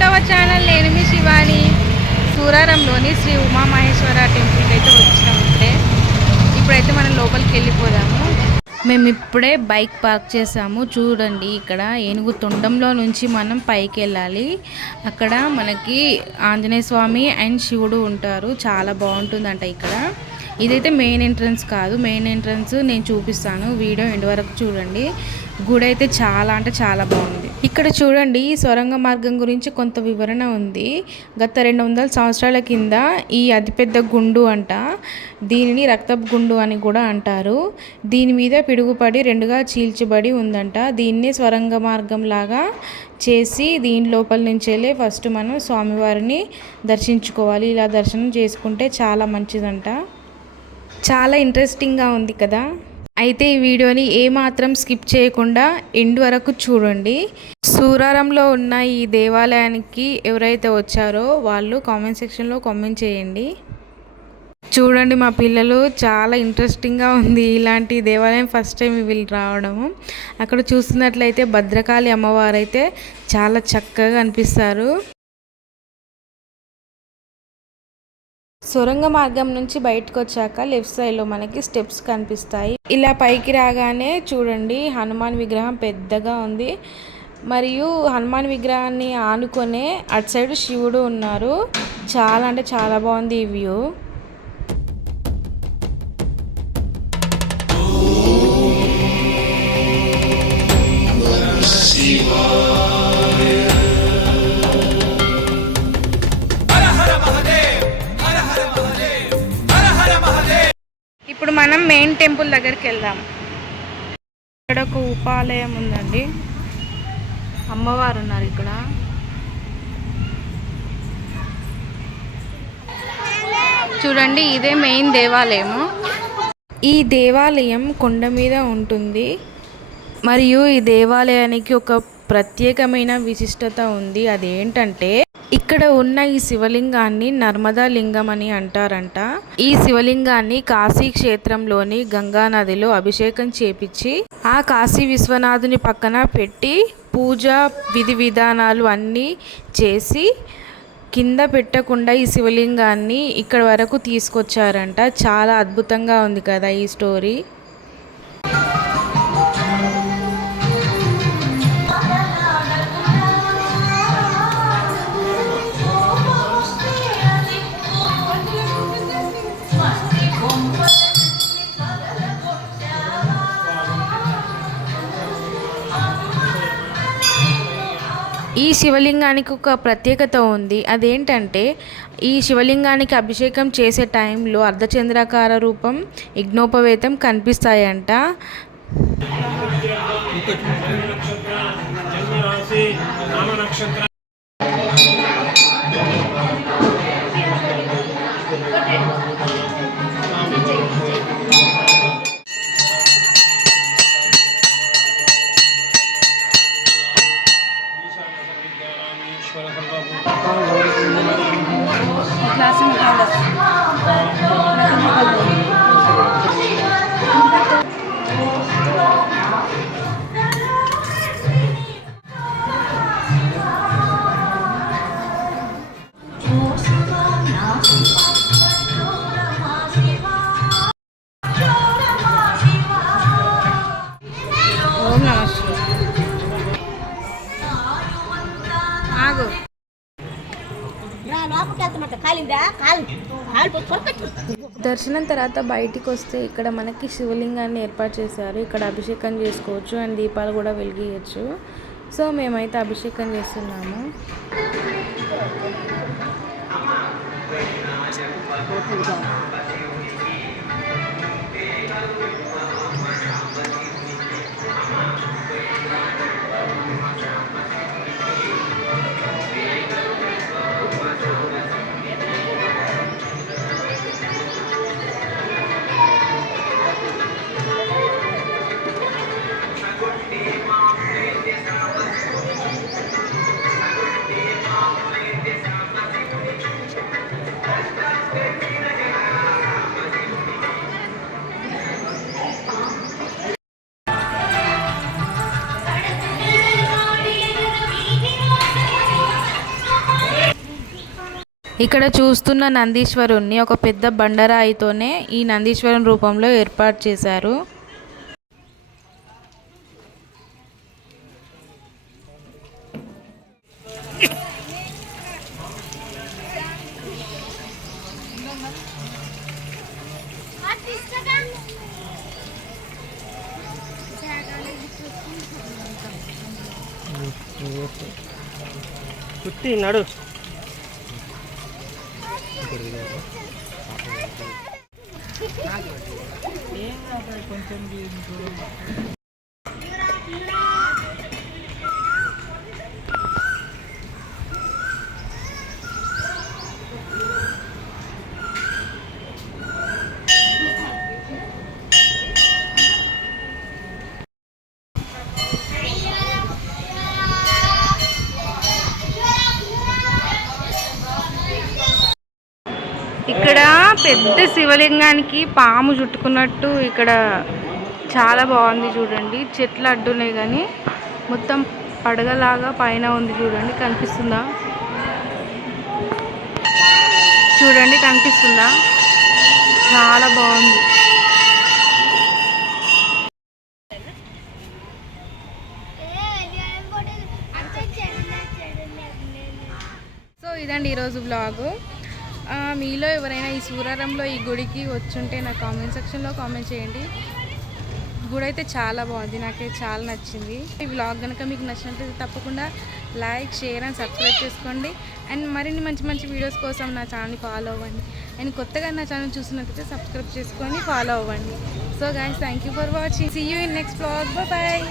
To our channel. నేను మీ శివాని. సూరారంలోని శ్రీ ఉమామహేశ్వర టెంపుల్కి అయితే వచ్చినామంటే ఇప్పుడైతే మనం లోపలికి వెళ్ళిపోదాము. మేము ఇప్పుడే బైక్ పార్క్ చేసాము. చూడండి, ఇక్కడ ఏనుగు తొండంలో నుంచి మనం పైకి వెళ్ళాలి. అక్కడ మనకి ఆంజనేయ స్వామి అండ్ శివుడు ఉంటారు. చాలా బాగుంటుందంట ఇక్కడ. ఇదైతే మెయిన్ ఎంట్రన్స్ కాదు. మెయిన్ ఎంట్రన్స్ నేను చూపిస్తాను, వీడియో ఎండ్ వరకు చూడండి. గుడి అయితే చాలా అంటే చాలా బాగుంది. ఇక్కడ చూడండి, ఈ సొరంగ మార్గం గురించి కొంత వివరణ ఉంది. గత 200 సంవత్సరాల కింద ఈ అతిపెద్ద గుండు అంట. దీనిని రక్తపు గుండు అని కూడా అంటారు. దీని మీద పిడుగుపడి రెండుగా చీల్చబడి ఉందంట. దీన్నే స్వరంగ మార్గం లాగా చేసి దీని లోపల నుంచి వెళ్ళి ఫస్ట్ మనం స్వామివారిని దర్శించుకోవాలి. ఇలా దర్శనం చేసుకుంటే చాలా మంచిదంట. చాలా ఇంట్రెస్టింగ్గా ఉంది కదా. అయితే ఈ వీడియోని ఏమాత్రం స్కిప్ చేయకుండా ఎండ్ వరకు చూడండి. సూరారంలో ఉన్న ఈ దేవాలయానికి ఎవరైతే వచ్చారో వాళ్ళు కామెంట్ సెక్షన్లో కామెంట్ చేయండి. చూడండి, మా పిల్లలు చాలా ఇంట్రెస్టింగ్గా ఉంది. ఇలాంటి దేవాలయం ఫస్ట్ టైం వీళ్ళు రావడము. అక్కడ చూస్తున్నట్లయితే భద్రకాళి అమ్మవారు అయితే చాలా చక్కగా అనిపిస్తారు. సొరంగ మార్గం నుంచి బయటకు వచ్చాక లెఫ్ట్ సైడ్లో మనకి స్టెప్స్ కనిపిస్తాయి. ఇలా పైకి రాగానే చూడండి, హనుమాన్ విగ్రహం పెద్దగా ఉంది. మరియు హనుమాన్ విగ్రహాన్ని ఆనుకొనే అటు సైడ్ శివుడు ఉన్నారు. చాలా అంటే చాలా బాగుంది ఈ వ్యూ. ఇప్పుడు మనం మెయిన్ టెంపుల్ దగ్గరికి వెళ్దాం. ఇక్కడ ఒక ఉపాలయం ఉందండి. అమ్మవారు ఉన్నారు ఇక్కడ. చూడండి, ఇదే మెయిన్ దేవాలయము. ఈ దేవాలయం కొండ మీద ఉంటుంది. మరియు ఈ దేవాలయానికి ఒక ప్రత్యేకమైన విశిష్టత ఉంది. అదేంటంటే ఇక్కడ ఉన్న ఈ శివలింగాన్ని నర్మదా లింగం అని అంటారంట. ఈ శివలింగాన్ని కాశీ క్షేత్రంలోని గంగా నదిలో అభిషేకం చేపించి ఆ కాశీ విశ్వనాథుని పక్కన పెట్టి పూజ విధి విధానాలు అన్నీ చేసి కింద పెట్టకుండా ఈ శివలింగాన్ని ఇక్కడ వరకు తీసుకొచ్చారంట. చాలా అద్భుతంగా ఉంది కదా ఈ స్టోరీ. ఈ శివలింగానికి ఒక ప్రత్యేకత ఉంది. అదేంటంటే ఈ శివలింగానికి అభిషేకం చేసే టైంలో అర్ధచంద్రాకార రూపం, యజ్ఞోపవేతం కనిపిస్తాయంట. దర్శనం తర్వాత బయటికి వస్తే ఇక్కడ మనకి శివలింగాన్ని ఏర్పాటు చేశారు. ఇక్కడ అభిషేకం చేసుకోవచ్చు అండ్ దీపాలు కూడా వెలిగించవచ్చు. సో మేమైతే అభిషేకం చేస్తున్నాము. ఇక్కడ చూస్తున్న నందీశ్వరుణ్ణి ఒక పెద్ద బండరాయితోనే ఈ నందీశ్వరం రూపంలో ఏర్పాటు చేశారు. కుట్టి నడు కొంచెం ఇక్కడ పెద్ద శివలింగానికి పాము చుట్టుకున్నట్టు ఇక్కడ చాలా బాగుంది చూడండి. చెట్లు అడ్డున్నాయి కానీ మొత్తం పడగలాగా పైన ఉంది చూడండి. కనిపిస్తుందా? చూడండి కనిపిస్తుందా? చాలా బాగుంది. సో ఇదండి ఈరోజు వ్లాగు. మీలో ఎవరైనా ఈ సూరారంలో ఈ గుడికి వచ్చుంటే నాకు కామెంట్ సెక్షన్లో కామెంట్ చేయండి. గుడి అయితే చాలా బాగుంది, నాకైతే చాలా నచ్చింది. ఈ వ్లాగ్ కనుక మీకు నచ్చినట్లయితే తప్పకుండా లైక్, షేర్ అండ్ సబ్స్క్రైబ్ చేసుకోండి. అండ్ మరిన్ని మంచి మంచి వీడియోస్ కోసం నా ఛానల్ని ఫాలో అవ్వండి. అండ్ కొత్తగా నా ఛానల్ చూసినట్లయితే సబ్స్క్రైబ్ చేసుకొని ఫాలో అవ్వండి. So guys, thank you for watching. See you in next vlog. Bye.